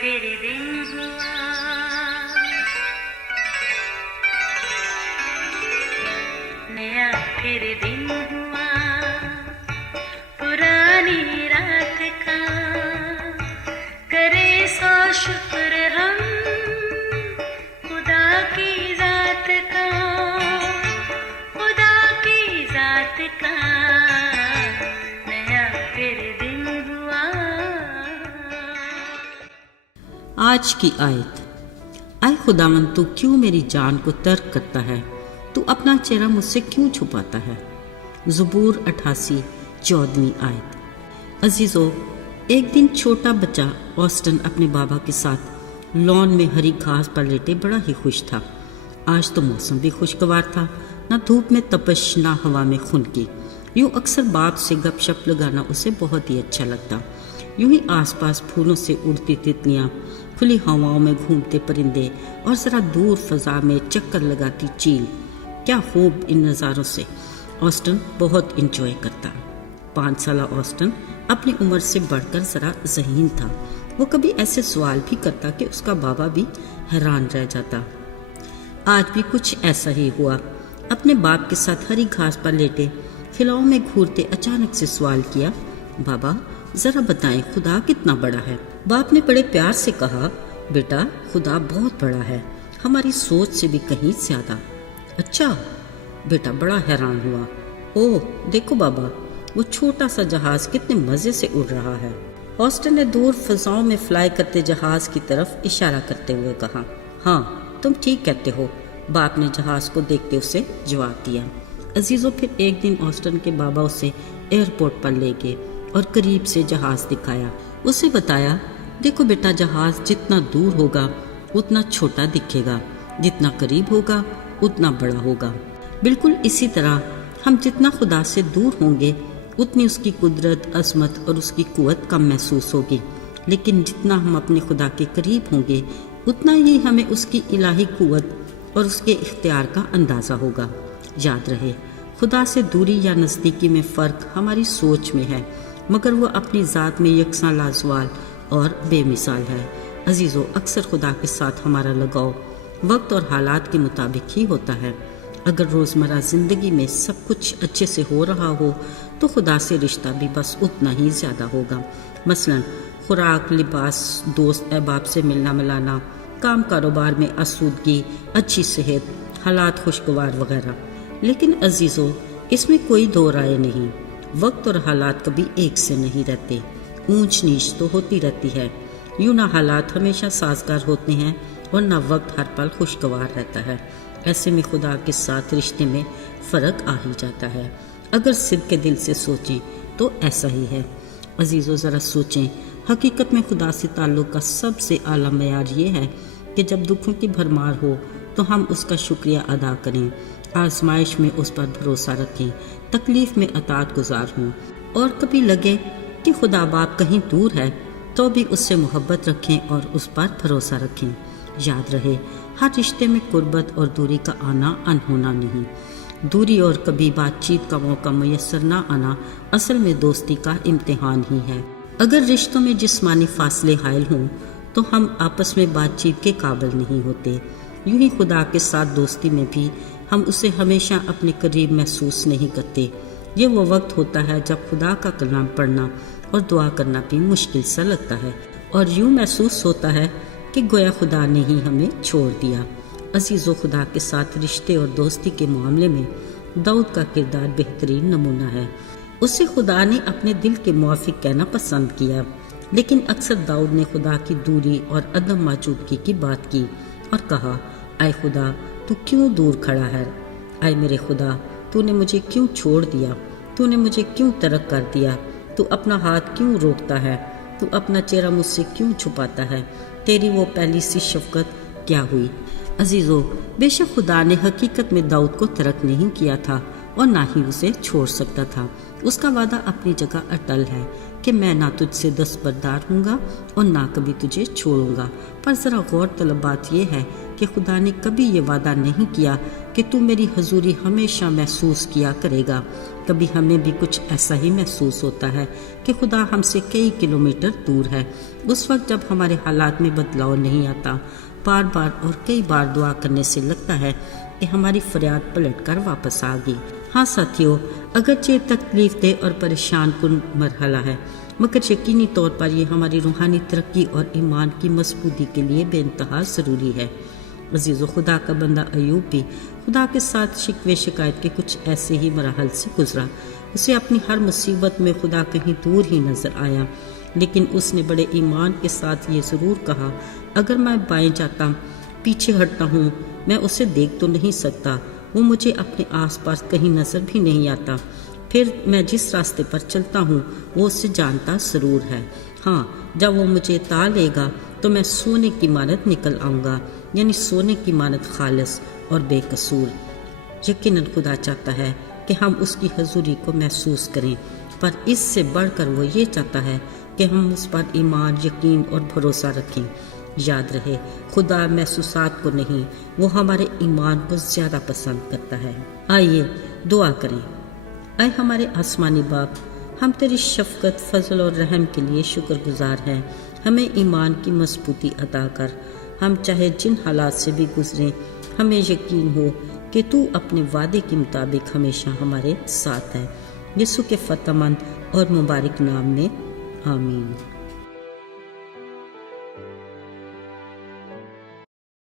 फिर दिन हुआ, नया फिर दिन हुआ, पुरानी रात का करे सो शुक्र हम खुदा की जात का, खुदा की जात का नया फिर दिन हुआ। आज की आयत। आए खुदावन, तू क्यों मेरी जान को तर्क करता है? तू अपना चेहरा मुझसे क्यों छुपाता है? ज़बूर 88 14वीं आयत। अजीज़ों, एक दिन छोटा बच्चा ऑस्टन अपने बाबा के साथ लॉन में हरी घास पर लेटे बड़ा ही खुश था। आज तो मौसम भी खुशगवार था, ना धूप में तपश ना हवा में खुनकी। यूँ अक्सर बाप से गपशप लगाना उसे बहुत ही अच्छा लगता। यूँ ही आसपास फूलों से उड़ती तितलियाँ, खुली हवाओं में घूमते परिंदे और ज़रा दूर फ़ज़ा में चक्कर लगाती चील, क्या खूब इन नज़ारों से ऑस्टन बहुत इंजॉय करता। 5 साल ऑस्टन अपनी उम्र से बढ़कर ज़रा ज़हीन था। वो कभी ऐसे सवाल भी करता कि उसका बाबा भी हैरान रह जाता। आज भी कुछ ऐसा ही हुआ। अपने बाप के साथ हरी घास पर लेटे खिलाओं में घूरते अचानक से सवाल किया, बाबा ज़रा बताएं खुदा कितना बड़ा है? बाप ने बड़े प्यार से कहा, बेटा खुदा बहुत बड़ा है, हमारी सोच से भी कहीं ज़्यादा। अच्छा? बेटा बड़ा हैरान हुआ। ओह देखो बाबा, वो छोटा सा जहाज कितने मज़े से उड़ रहा है। ऑस्टन ने दूर फ़ज़ाओं में फ्लाई करते जहाज़ की तरफ इशारा करते हुए कहा। हाँ तुम ठीक कहते हो, बाप ने जहाज़ को देखते उसे जवाब दिया। अजीज़ों, फिर एक दिन ऑस्टन के बाबा उसे एयरपोर्ट पर ले गए और करीब से जहाज़ दिखाया। उसे बताया, देखो बेटा, जहाज़ जितना दूर होगा उतना छोटा दिखेगा, जितना करीब होगा उतना बड़ा होगा। बिल्कुल इसी तरह हम जितना खुदा से दूर होंगे उतनी उसकी कुदरत, अज़मत और उसकी क़ुव्वत कम महसूस होगी, लेकिन जितना हम अपने खुदा के करीब होंगे उतना ही हमें उसकी इलाही क़ुव्वत और उसके इख्तियार का अंदाज़ा होगा। याद रहे, खुदा से दूरी या नज़दीकी में फ़र्क हमारी सोच में है, मगर वो अपनी ज़ात में यकसा लाजवाल और बेमिसाल है। अजीज़ों, अक्सर खुदा के साथ हमारा लगाव वक्त और हालात के मुताबिक ही होता है। अगर रोज़मर्रा ज़िंदगी में सब कुछ अच्छे से हो रहा हो तो खुदा से रिश्ता भी बस उतना ही ज़्यादा होगा। मसलन खुराक, लिबास, दोस्त अहबाब से मिलना मिलाना, काम कारोबार में आसूदगी, अच्छी सेहत, हालात खुशगवार वगैरह। लेकिन अजीज़ों, इसमें कोई दो राय नहीं, वक्त और हालात कभी एक से नहीं रहते, ऊंच नीच तो होती रहती है। यूँ ना हालात हमेशा साजगार होते हैं और ना वक्त हर पल खुशगवार रहता है। ऐसे में खुदा के साथ रिश्ते में फ़र्क आ ही जाता है। अगर सिद्ध के दिल से सोचें तो ऐसा ही है। अजीज़ों, ज़रा सोचें, हकीकत में खुदा से ताल्लुक़ का सबसे आला मयार ये है कि जब दुखों की भरमार हो तो हम उसका शुक्रिया अदा करें, आजमाइश में उस पर भरोसा रखें, तकलीफ़ में अताअत गुजार हों, और कभी लगे कि खुदा बाप कहीं दूर है तो भी उससे मोहब्बत रखें और उस पर भरोसा रखें। याद रहे, हर रिश्ते में कुर्बत और दूरी का आना अनहोना नहीं। दूरी और कभी बातचीत का मौका मुयस्सर ना आना असल में दोस्ती का इम्तिहान ही है। अगर रिश्तों में जिस्मानी फासले हायल हों तो हम आपस में बातचीत के काबिल नहीं होते। यूँ ही खुदा के साथ दोस्ती में भी हम उसे हमेशा अपने करीब महसूस नहीं करते। ये वो वक्त होता है जब खुदा का कलाम पढ़ना और दुआ करना भी मुश्किल सा लगता है और यूँ महसूस होता है कि गोया खुदा ने ही हमें छोड़ दिया। अजीज़ों, खुदा के साथ रिश्ते और दोस्ती के मामले में दाऊद का किरदार बेहतरीन नमूना है। उसे खुदा ने अपने दिल के मुआफिक कहना पसंद किया, लेकिन अक्सर दाऊद ने खुदा की दूरी और अदम मौजूदगी की बात की और कहा, आए खुदा तू क्यों दूर खड़ा है? आए मेरे खुदा, तूने मुझे क्यों छोड़ दिया? तूने मुझे क्यों तर्क कर दिया? तू अपना हाथ क्यों रोकता है? तू अपना चेहरा मुझसे क्यों छुपाता है? तेरी वो पहली सी शफकत क्या हुई? अजीज़ों, बेशक खुदा ने हकीकत में दाऊद को तर्क नहीं किया था और ना ही उसे छोड़ सकता था। उसका वादा अपनी जगह अटल है कि मैं ना तुझसे दस्तबरदार हूँगा और ना कभी तुझे छोड़ूंगा। पर ज़रा गौर तलब बात यह है کہ خدا نے کبھی یہ وعدہ نہیں کیا کہ تو میری حضوری ہمیشہ محسوس کیا کرے گا۔ کبھی ہمیں بھی کچھ ایسا ہی محسوس ہوتا ہے کہ خدا ہم سے کئی کلومیٹر دور ہے۔ اس وقت جب ہمارے حالات میں بدلاؤ نہیں آتا، بار بار اور کئی بار دعا کرنے سے لگتا ہے کہ ہماری فریاد پلٹ کر واپس آ گئی۔ ہاں ساتھیو، اگرچہ تکلیف دہ اور پریشان کن مرحلہ ہے، مگر یقینی طور پر یہ ہماری روحانی ترقی اور ایمان کی مضبوطی کے لیے بے انتہا ضروری ہے۔ عزیز و خدا کا بندہ ایوب بھی خدا کے ساتھ شکوے شکایت کے کچھ ایسے ہی مراحل سے گزرا۔ اسے اپنی ہر مصیبت میں خدا کہیں دور ہی نظر آیا، لیکن اس نے بڑے ایمان کے ساتھ یہ ضرور کہا، اگر میں بائیں جاتا، پیچھے ہٹتا ہوں، میں اسے دیکھ تو نہیں سکتا، وہ مجھے اپنے آس پاس کہیں نظر بھی نہیں آتا، پھر میں جس راستے پر چلتا ہوں وہ اسے جانتا ضرور ہے۔ ہاں، جب وہ مجھے تا لے گا تو میں سونے کی مانند نکل آؤں گا، یعنی سونے کی مانند خالص اور بے قصور۔ یقیناً خدا چاہتا ہے کہ ہم اس کی حضوری کو محسوس کریں، پر اس سے بڑھ کر وہ یہ چاہتا ہے کہ ہم اس پر ایمان، یقین اور بھروسہ رکھیں۔ یاد رہے، خدا محسوسات کو نہیں، وہ ہمارے ایمان کو زیادہ پسند کرتا ہے۔ آئیے دعا کریں۔ اے ہمارے آسمانی باپ، ہم تیری شفقت، فضل اور رحم کے لیے شکر گزار ہیں۔ ہمیں ایمان کی مضبوطی عطا کر۔ ہم چاہے جن حالات سے بھی گزریں، ہمیں یقین ہو کہ تو اپنے وعدے کے مطابق ہمیشہ ہمارے ساتھ ہے۔ یسوع کے فتح مند اور مبارک نام میں آمین۔